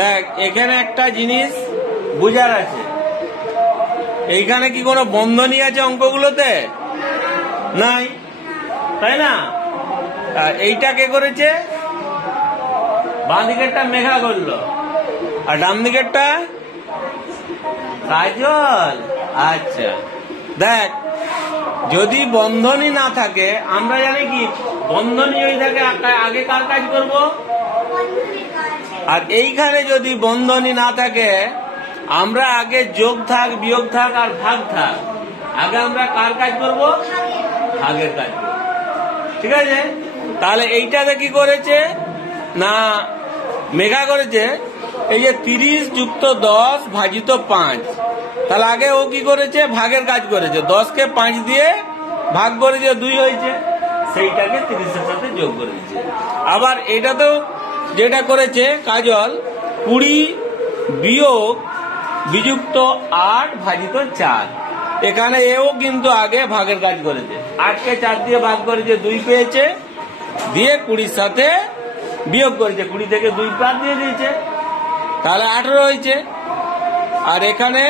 দেখ, এখানে একটা জিনিস বুঝার আছে। এইখানে কি কোনো বন্ধনী আছে অঙ্কগুলোতে? নাই, তাই না? এইটা কে করেছে? বাঁ দিকেরটা মেঘা করলো, আর ডান দিকেরটা কাজল। আচ্ছা, দেখ, যদি বন্ধনী না থাকে, আমরা জানি কি বন্ধনী যদি থাকে আগে কার কাজ করব? আর এইখানে যদি বন্ধনী না থাকে, আমরা আগে যোগ থাক, বিয়োগ থাক আর ভাগ থাক, আগে আমরা কার কাজ করব? ভাগের কাজ করব। ঠিক আছে? তাহলে এইটাতে কি করেছে না মেঘা করেছে? এই যে 30 যুক্ত 10 ভাজিত 5, তাহলে আগে ও কি করেছে? ভাগের কাজ করেছে। 10কে 5 দিয়ে ভাগ করেছে, 2 হয়েছে, সেইটাকে 30-এর সাথে যোগ করে দিয়েছে। আবার এটাতেও যেটা করেছে কাজল, 20 বিয়োগ বিযুক্ত 8 ভাজিত 4, এখানে এও কিন্তু আগে ভাগের কাজ করেছে। 8কে 4 দিয়ে ভাগ করেছে, 2 পেয়েছে, দিয়ে 20-র সাথে বিয়োগ করেছে, 20 থেকে 2 বাদ দিয়ে দিয়েছে, তাহলে 18 হয়েছে। আর এখানে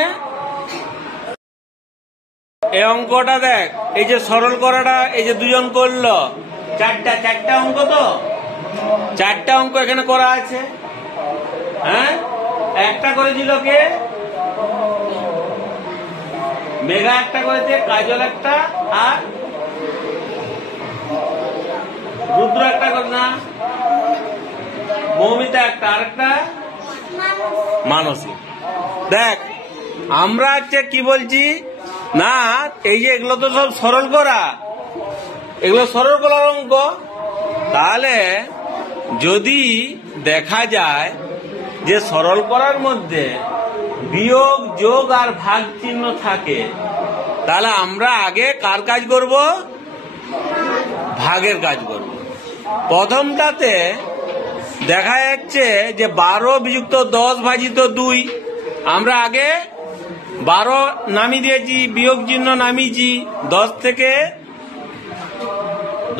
এই অঙ্কটা দেখ, এই যে সরল করাটা, এই যে দুজন করলো, চারটা অঙ্ক, তো 4টা অঙ্ক এখানে করা আছে। হ্যাঁ, একটা করেছিল কে? মেঘা একটা করেছে, কাজল একটা, আর রুদ্র একটা করে না, মৌমিতা একটা, আর একটা মানসী। দেখ, আমরা হচ্ছে কি বলছি না, এই যে এগুলো তো সব সরল করা, এগুলো সরল করার অঙ্ক। তাহলে যদি দেখা যায় যে সরল করার মধ্যে বিয়োগ, যোগ আর ভাগ চিহ্ন থাকে, তাহলে আমরা আগে কার কাজ করব? ভাগের কাজ করব। প্রথমটাতে দেখা যাচ্ছে যে 12 বিযুক্ত 10 ভাজিত 2, আমরা আগে 12 নামিয়ে দিয়েছি, বিয়োগ চিহ্ন নামিয়েছি, 10 থেকে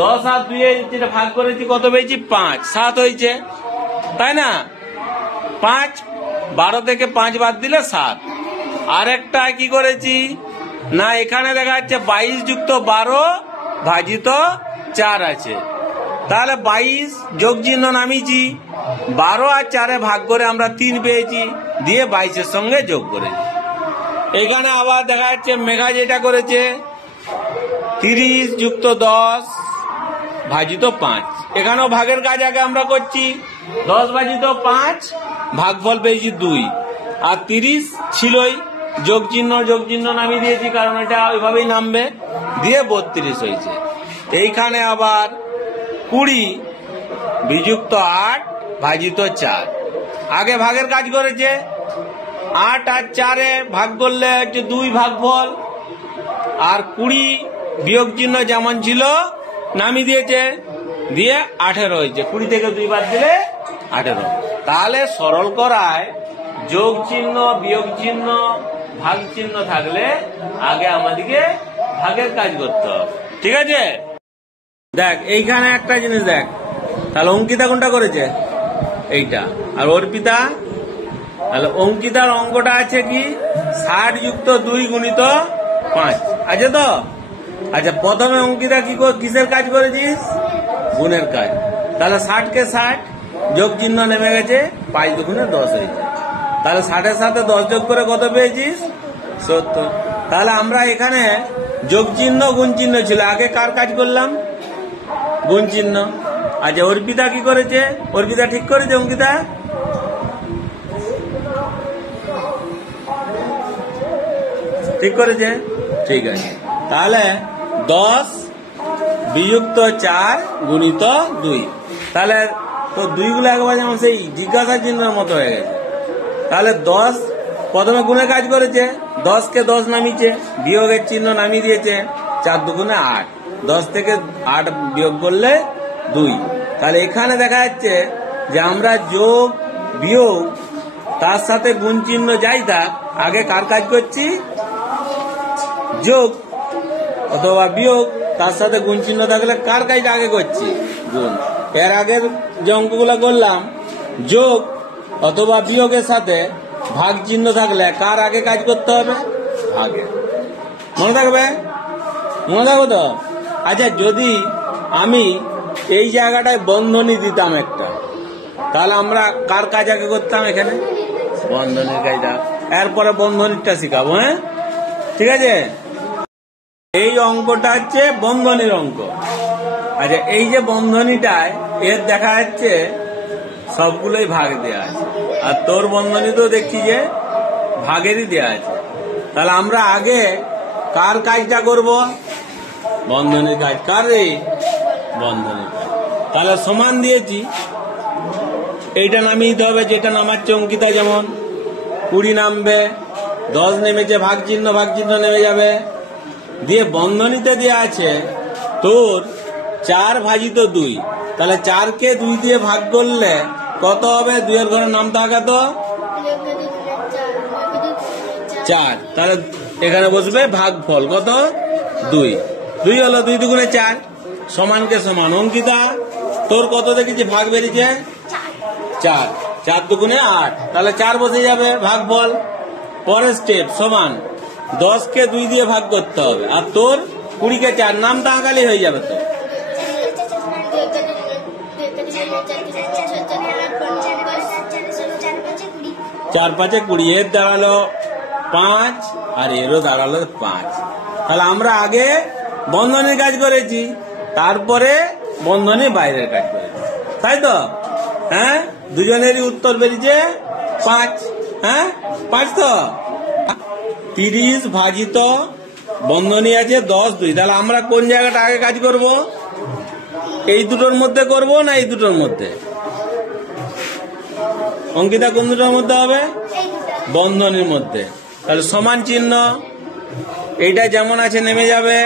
10 আর 2 যেটা ভাগ করেছি, কত পেয়েছি? 5, 7 হয়েছে, তাই না? 5, 12 থেকে 5 বাদ দিলে 7। আর একটা কি করেছি না, এখানে দেখা যাচ্ছে 22 যুক্ত 12 ভাজিত 4 আছে, তাহলে 22 যোগ চিহ্ন নামিয়েছি, 12 আর 4 ভাগ করে আমরা 3 পেয়েছি, দিয়ে 22-এর সঙ্গে যোগ করেছি। এখানে আবার দেখা যাচ্ছে মেঘা যেটা করেছে 30 যুক্ত 10 ভাজিত 5, এখানেও ভাগের কাজ আগে আমরা করছি। 10 ভাজিত 5, ভাগফল পেয়েছি 2, আর 30 ছিলই, যোগ চিহ্ন নামিয়ে দিয়েছি, কারণ এটা ওইভাবেই নামবে, দিয়ে 32 হয়েছে। এইখানে আবার 20 বিযুক্ত 8 ভাজিত 4, আগে ভাগের কাজ করেছে। 8 আর 4 ভাগ করলে হচ্ছে 2 ভাগফল, আর 20 বিয়োগ চিহ্ন যেমন ছিল নামিয়ে দিয়েছে, দিয়ে 18 হয়েছে, 20 থেকে 2 বাদ দিলে 18। তাহলে সরল করায় যোগ চিহ্ন, বিয়োগ চিহ্ন, ভাগ চিহ্ন থাকলে আগে আমাদেরকে ভাগের কাজ করতে হবে। ঠিক আছে? দেখ, এইখানে একটা জিনিস দেখ, তাহলে অঙ্কিতা কোনটা করেছে? এইটা। আর অর্পিতা? তাহলে অঙ্কিতার অঙ্কটা আছে কি 60 যুক্ত 2 গুণিত 5 আছে তো? আচ্ছা, প্রথমে অঙ্কিতা কিসের কাজ করেছিস? গুণের কাজ। তাহলে 60কে 60, যোগ চিহ্ন নেমে গেছে, 5 দুগুণে 10 হয়েছে, তাহলে 60-এর সাথে 10 যোগ করে কত পেয়েছিস? 70। তাহলে আমরা এখানে যোগ চিহ্ন, গুণ চিহ্ন ছিল, আগে কার কাজ করলাম? গুণ চিহ্ন। আচ্ছা, অর্পিতা কি করেছে? অর্পিতা ঠিক করেছে অঙ্কিতা? ঠিক করেছে? ঠিক আছে। তাহলে 10 বিযুক্ত 4 গুণিত 2, তাহলে তো 2 গুলো একবার যেমন সেই জিজ্ঞাসা চিহ্নের মতো হয়ে গেছে। তাহলে 10 প্রথমে গুণে কাজ করেছে, 10কে 10 নামিয়েছে, বিয়োগের চিহ্ন নামিয়ে দিয়েছে, 4 দুগুণে 8, 10 থেকে 8 বিয়োগ করলে 2। তাহলে এখানে দেখা যাচ্ছে যে আমরা যোগ, বিয়োগ, তার সাথে গুণ চিহ্ন যাই থাক, আগে কার কাজ করছি? যোগ অথবা বিয়োগ, তার সাথে গুণ চিহ্ন থাকলে কার কাজটা আগে করছি? গুণ। এর আগের যে অঙ্কগুলো করলাম, যোগ অথবা বিয়োগের সাথে ভাগ চিহ্ন থাকলে কার আগে কাজ করতে হবে? ভাগে। মনে থাকবে? মনে থাকবে তো? আচ্ছা, যদি আমি এই জায়গাটায় বন্ধনী দিতাম একটা, তাহলে আমরা কার কাজ আগে করতাম? এখানে বন্ধনীর কাজটা। এরপরে বন্ধনীরটা শিখাবো। হ্যাঁ, ঠিক আছে। এই অঙ্কটা হচ্ছে বন্ধনীর অঙ্ক। আচ্ছা, এই যে বন্ধনীটায় এর দেখা যাচ্ছে সবগুলোই ভাগ দেওয়া আছে, আর তোর বন্ধনী তো দেখছি যে ভাগেরই দেওয়া আছে। তাহলে আমরা আগে কার কাজটা করব? বন্ধনীর কাজ। কার রে? বন্ধনীর কাজ। তাহলে সমান দিয়েছি, এইটা নামিয়ে দিতে হবে যেটা নামাচ্ছে অঙ্কিতা। যেমন 20 নামবে, 10 নেমেছে, ভাগ চিহ্ন নেমে যাবে। দিয়ে বন্ধনীতে দেওয়া আছে তোর 4 ভাজিত 2। তাহলে 4কে 2 দিয়ে ভাগ করলে কত হবে? 2 এর ঘরে নাম থাকা তো 4। তাহলে এখানে বসবে ভাগফল কত? 2। 2 হলো 2 দুগুণে 4, সমানকে সমান। অঙ্কিতা তোর কত দেখেছি ভাগ বেরিয়েছে? 4। 4 দুগুণে 8, তাহলে 4 বসে যাবে ভাগফল। পরের স্টেপ সমান 10কে 2 দিয়ে ভাগ করতে হবে, আর তোর 20কে 4, নাম তাকালি হয়ে যাবে। তো 4 5 20, এর দাঁড়ালো 5 আর এরও দাঁড়ালো 5। তাহলে আমরা আগে বন্ধনীর কাজ করেছি, তারপরে বন্ধনীর বাইরের কাজ করেছি, তাই তো? হ্যাঁ, দুজনেরই উত্তর বেরিয়েছে 5। হ্যাঁ, 5 তো। 30 ভাজিত বন্ধনী আছে 10 2। তাহলে আমরা কোন জায়গাটা আগে কাজ করব? এই দুটোর মধ্যে করব না এই দুটোর মধ্যে? অঙ্কিতা কোন দুটোর মধ্যে হবে? বন্ধনীর মধ্যে। তাহলে সমান চিহ্ন এইটা যেমন আছে নেমে যাবে,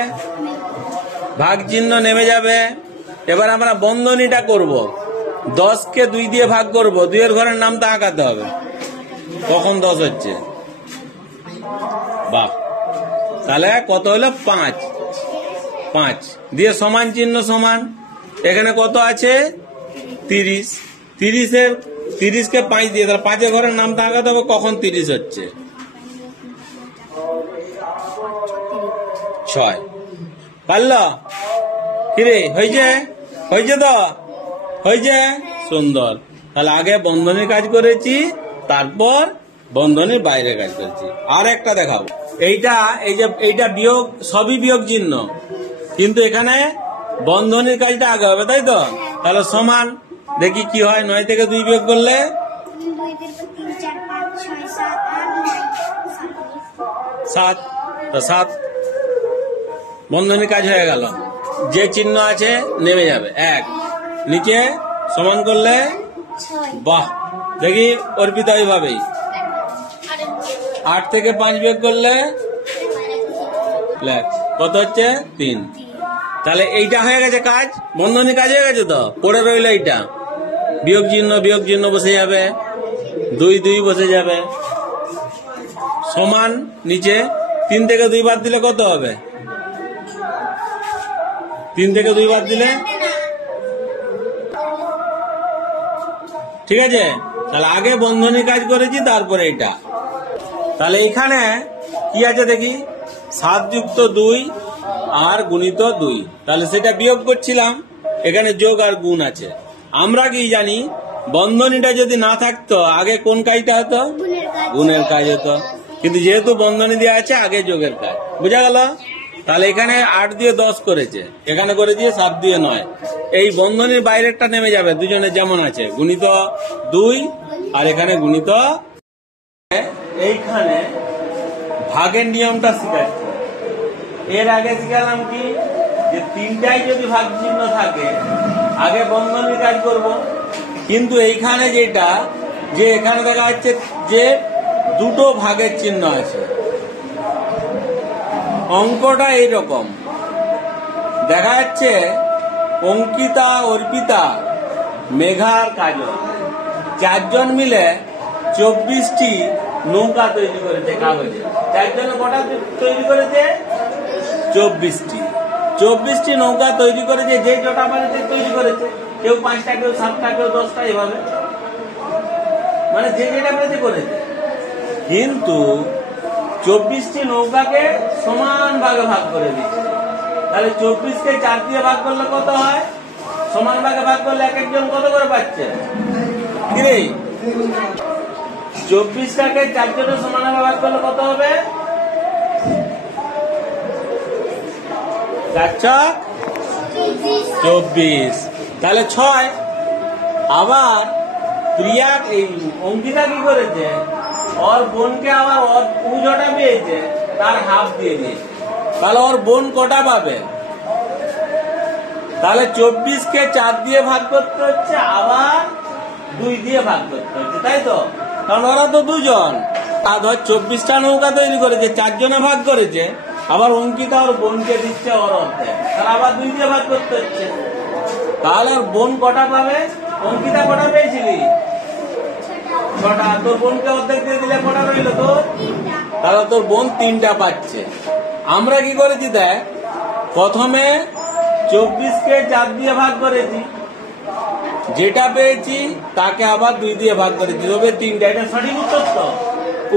ভাগ চিহ্ন নেমে যাবে। এবার আমরা বন্ধনীটা করব, 10কে 2 দিয়ে ভাগ করব, 2 এর ঘরের নামটা আঁকাতে হবে, কখন 10 হচ্ছে। বাহ, তাহলে কত হলো? 5। 5 দিয়ে সমান চিহ্ন সমান, এখানে কত আছে? 30। 30কে 5 দিয়ে, তাহলে 5 এর ঘরের নামটা আঁকাতে হবে, কখন 30 হচ্ছে? 6। পারলো? কিরে, হয়েছে? হয়েছে তো? হয়েছে? সুন্দর। তাহলে আগে বন্ধনীর কাজ করেছি, তারপর বন্ধনীর বাইরে কাজ করেছি। আর একটা দেখাবো, এইটা বিয়োগ, সবই বিয়োগ চিহ্ন, কিন্তু এখানে বন্ধনীর কাজটা আগে হবে, তাই তো? তাহলে সমান, দেখি কি হয়। 9 থেকে 2 বিয়োগ করলে 7। 7 বন্ধনীর কাজ হয়ে গেল। যে চিহ্ন আছে নেমে যাবে 1, নিচে সমান করলে, বাহ, দেখি অর্পিতা এইভাবেই 8 থেকে 5 বিয়োগ করলে কত হচ্ছে? 3। তাহলে এইটা হয়ে গেছে কাজ, বন্ধনী কাজ হয়ে গেছে। তো পড়ে রইল এইটা, বিয়োগ চিহ্ন বসে যাবে, 2 2 বসে যাবে, সমান নিচে 3 থেকে 2 বাদ দিলে কত হবে? 3 থেকে 2 বাদ দিলে, ঠিক আছে। তাহলে আগে বন্ধনী কাজ করেছি, তারপরে এইটা। তাহলে এখানে কি আছে দেখি? 7 যুক্ত 2 আর গুণিত 2। তাহলে সেটা বিয়োগ করছিলাম, এখানে যোগ আর গুণ আছে। আমরা কি জানি, বন্ধনীটা যদি না থাকতো আগে কোন কাজটা হতো? গুণের কাজ হতো। কিন্তু যেহেতু বন্ধনী দেওয়া আছে, আগে যোগের কাজ। বুঝা গেল? তাহলে এখানে 8 দিয়ে 10 করেছে, এখানে করে দিয়ে 7 দিয়ে 9। এই বন্ধনীর বাইরেরটা নেমে যাবে, দুজনের যেমন আছে, গুণিত 2 আর এখানে গুণিত। এইখানে ভাগের নিয়মটা শিখাচ্ছি। এর আগে শিখালাম কি, যে 3টাই যদি ভাগ চিহ্ন থাকে আগে বন্ধনীর কাজ করব। কিন্তু এইখানে যেটা, যে এখানে দেখা যাচ্ছে যে 2টো ভাগের চিহ্ন আছে, অঙ্কটা এইরকম দেখা যাচ্ছে। অঙ্কিতা, অর্পিতা, মেঘা আর কাজল 4 জন মিলে 24টি নৌকা তৈরি করেছে কাগজে। 4 জনে কটা তৈরি করেছে? 24টি নৌকা তৈরি করেছে, যে জটা বাড়িতে তৈরি করেছে। কেউ 5টা, কেউ 7টা, কেউ 10টা, এভাবে। মানে যে যেটা পেরেছে করেছে, কিন্তু 24টি নৌকাকে সমান ভাগে ভাগ করে দিচ্ছে। তাহলে 24কে 4 দিয়ে ভাগ করলে কত হয়? সমান ভাগে ভাগ করলে এক একজন কত করে পাচ্ছে? কি রে, 24টাকে 4 জনের সমান ভাগে ভাগ করলে কত হবে? 4×24, তাহলে 6। আবার প্রিয়া এই অঙ্কিতা কি করেছে, ওর বোনকে আবার ওর পুজোটা পেয়েছে, তার হাফ দিয়ে দিয়েছে। তাহলে ওর বোন কটা পাবে? তাহলে 24কে 4 দিয়ে ভাগ করতে হচ্ছে, আবার 2 দিয়ে ভাগ করতে হচ্ছে, তাই তো? কারণ ওরা তো দুজন। আর ধর 24টা নৌকা তৈরি করেছে, 4 জনে ভাগ করেছে, আবার অঙ্কিতা ওর বোনকে দিচ্ছে ওর অর্ধেক, তাহলে আবার 2 দিয়ে ভাগ করতে হচ্ছে। তাহলে ওর বোন কটা পাবে? অঙ্কিতা কটা পেয়েছিলি? 6টা। তোর বোনকে অর্ধেক দিয়ে দিলে কটা রইল তোর? তাহলে তোর বোন 3টা পাচ্ছে। আমরা কি করেছি দেখ, প্রথমে 24কে 4 দিয়ে ভাগ করেছি, যেটা পেয়েছি তাকে আবার 2 দিয়ে ভাগ করেছি, তবে 3টা। এটা সঠিক উত্তর তো?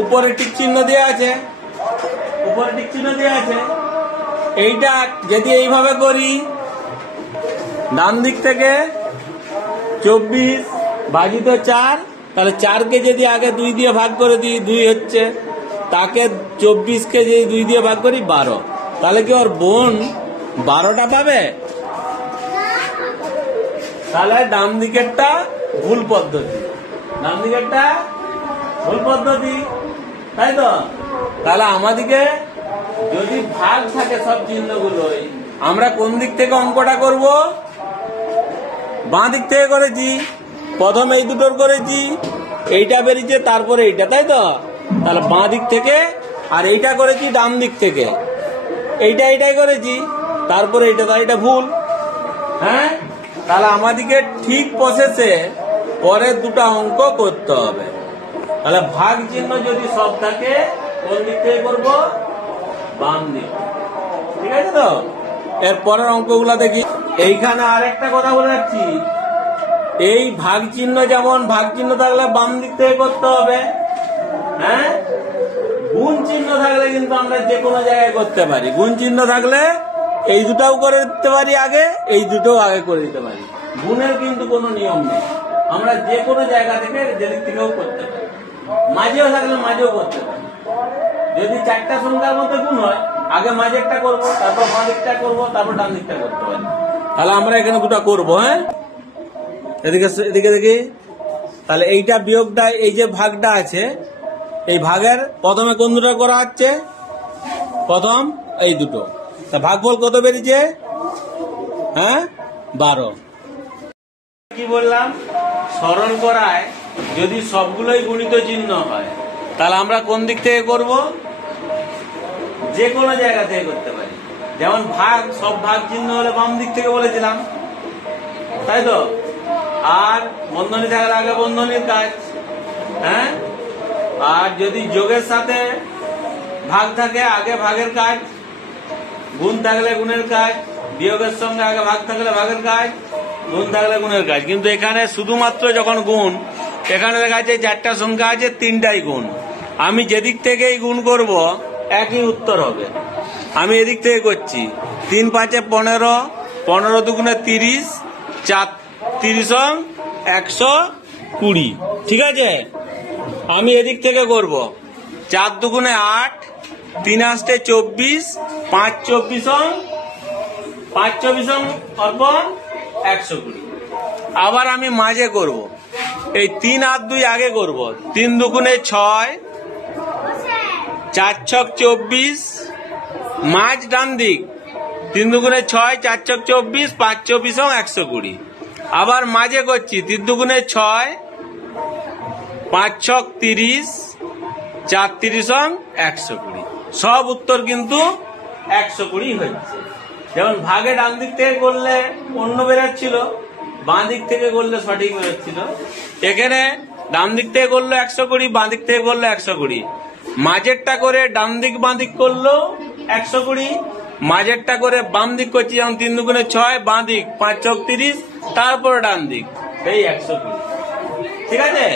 উপরে টিক চিহ্ন দেওয়া আছে, উপরে টিক চিহ্ন দেওয়া আছে। এইটা যদি এইভাবে করি, ডান দিক থেকে 24 ভাজিত 4, তাহলে 4কে যদি আগে 2 দিয়ে ভাগ করে দিই 2 হচ্ছে, তাকে 24কে যদি 2 দিয়ে ভাগ করি 12, তাহলে কি ওর বোন 12টা পাবে? তাহলে ডান দিকেরটা ভুল পদ্ধতি, ডান দিকেরটা ভুল পদ্ধতি, তাই তো? তাহলে আমাদিকে যদি ভাগ থাকে সব চিহ্নগুলোই, আমরা কোন দিক থেকে অঙ্কটা করব? বাঁ দিক থেকে করেছি। প্রথম এই দুটোর করেছি, এইটা বেরিয়েছে, তারপরে এইটা, তাই তো? তাহলে বাঁ দিক থেকে, আর এইটা করেছি ডান দিক থেকে, এইটাই করেছি, তারপরে এইটা, তাই এটা ভুল। হ্যাঁ, তাহলে আমাদেরকে ঠিক প্রসেসে পরের দুটো অঙ্ক করতে হবে। তাহলে ভাগ চিহ্ন যদি সব থাকে, কোন দিক থেকে করব? বাম দিক। ঠিক আছে তো? এর পরের অঙ্কগুলা দেখি। এইখানে আরেকটা কথা বলে রাখছি, এই ভাগ চিহ্ন যেমন ভাগ চিহ্ন থাকলে বাম দিক থেকে করতে হবে, হ্যাঁ, গুণ চিহ্ন থাকলে কিন্তু আমরা যে কোনো জায়গায় করতে পারি। গুণ চিহ্ন থাকলে এই দুটাও করে দিতে পারি আগে, এই দুটোও আগে করে দিতে পারি। গুণের কিন্তু কোনো নিয়ম নেই, আমরা যে কোনো জায়গা থেকে যেদিক থেকেও করতে পারি। মাঝেও থাকলে মাঝেও করতে পারি। যদি 4টা সংখ্যার মধ্যে গুণ হয়, আগে মাঝেরটা করবো, তারপর বাঁ দিকটা করবো, তারপর ডান দিকটা করতে পারি। তাহলে আমরা এখানে দুটো করবো। হ্যাঁ, এদিকে এদিকে দেখি। তাহলে এইটা বিয়োগটা, এই যে ভাগটা আছে, এই ভাগের প্রথমে কোন দুটো করা হচ্ছে? প্রথম এই দুটো। তা ভাগফল কত বেরিয়েছে? হ্যাঁ, 12। কি বললাম? সরল করায় যদি সবগুলোই গুণিত চিহ্ন হয়, তাহলে আমরা কোন দিক থেকে করব? যে কোনো জায়গা থেকে করতে পারি। যেমন ভাগ, সব ভাগ চিহ্ন হলে বাম দিক থেকে বলেছিলাম, তাই তো? আর বন্ধনী থাকলে আগে বন্ধনীর কাজ, হ্যাঁ। আর যদি যোগের সাথে ভাগ থাকে, আগে ভাগের কাজ। গুণ থাকলে গুণের কাজ, বিয়োগের সঙ্গে আগে ভাগ থাকলে ভাগের কাজ, গুণ থাকলে গুণের কাজ। কিন্তু এখানে শুধুমাত্র যখন গুণ, এখানে দেখা যাচ্ছে 4টা সংখ্যা আছে, 3টাই গুণ। আমি যেদিক থেকেই গুণ করব একই উত্তর হবে। আমি এদিক থেকে করছি, 3 5 15, 15 দুগুণে 30, 4 30 120। ঠিক আছে, আমি এদিক থেকে করব 4 দুগুণে 8, 3 8 24, 5 24 অর্পণ 120। আবার আমি মাঝে করব, এই 3 আর 2 আগে করব। 3 দুগুণে 6, 4 6 24, মাঝ ডান দিক, 3 দুগুণে 6, 4 6 24, 5 24 120। আবার মাঝে করছি, 3 দুগুণে 6, 5 6 30, 4 30 120। সব উত্তর কিন্তু 120 হচ্ছে। যেমন ভাগে ডান দিক থেকে করলে অন্য বেরোচ্ছিল, বাঁ দিক থেকে করলে সঠিক বেরোচ্ছিল। এখানে ডান দিক থেকে করলে 120, বাঁ দিক থেকে করলে 120। মাঝেরটা করে ডান দিক বাঁ দিক করলো 120, মাঝেরটা করে বাম দিক করছি, যেমন 3 দুগুণে 6, বাঁ দিক 5 6 30, তারপরে ডান দিক, এই 120। ঠিক আছে।